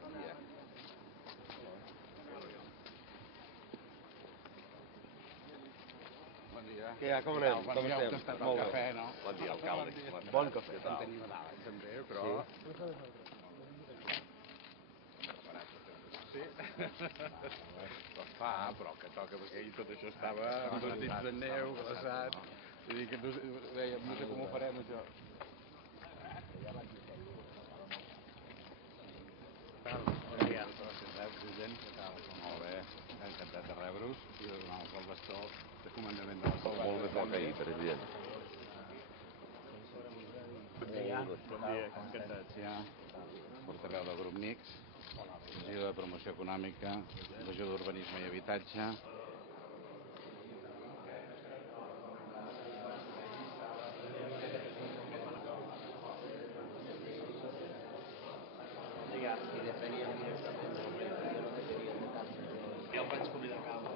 Bon dia. Bon dia. Què hi ha? Com anem? Com estem? Molt bé. No? Bon dia, alcalde. Bon cafè. En tenim a dalt, també, però... Sí. Doncs fa, però que toca, perquè ahir tot això estava amb els dits de neu, glaçat. Vull dir que dèiem, no sé com ho farem, això. Bon dia. Molt bé, encantat de rebre-us i de donar-vos el bastó de comandament de la Salvat. Molt més bo que ahir, president. Bon dia, encantats. Portaveu del grup MIX, regidor de promoció econòmica, regidor d'urbanisme i habitatge. Ja ho vaig convidar a Cava.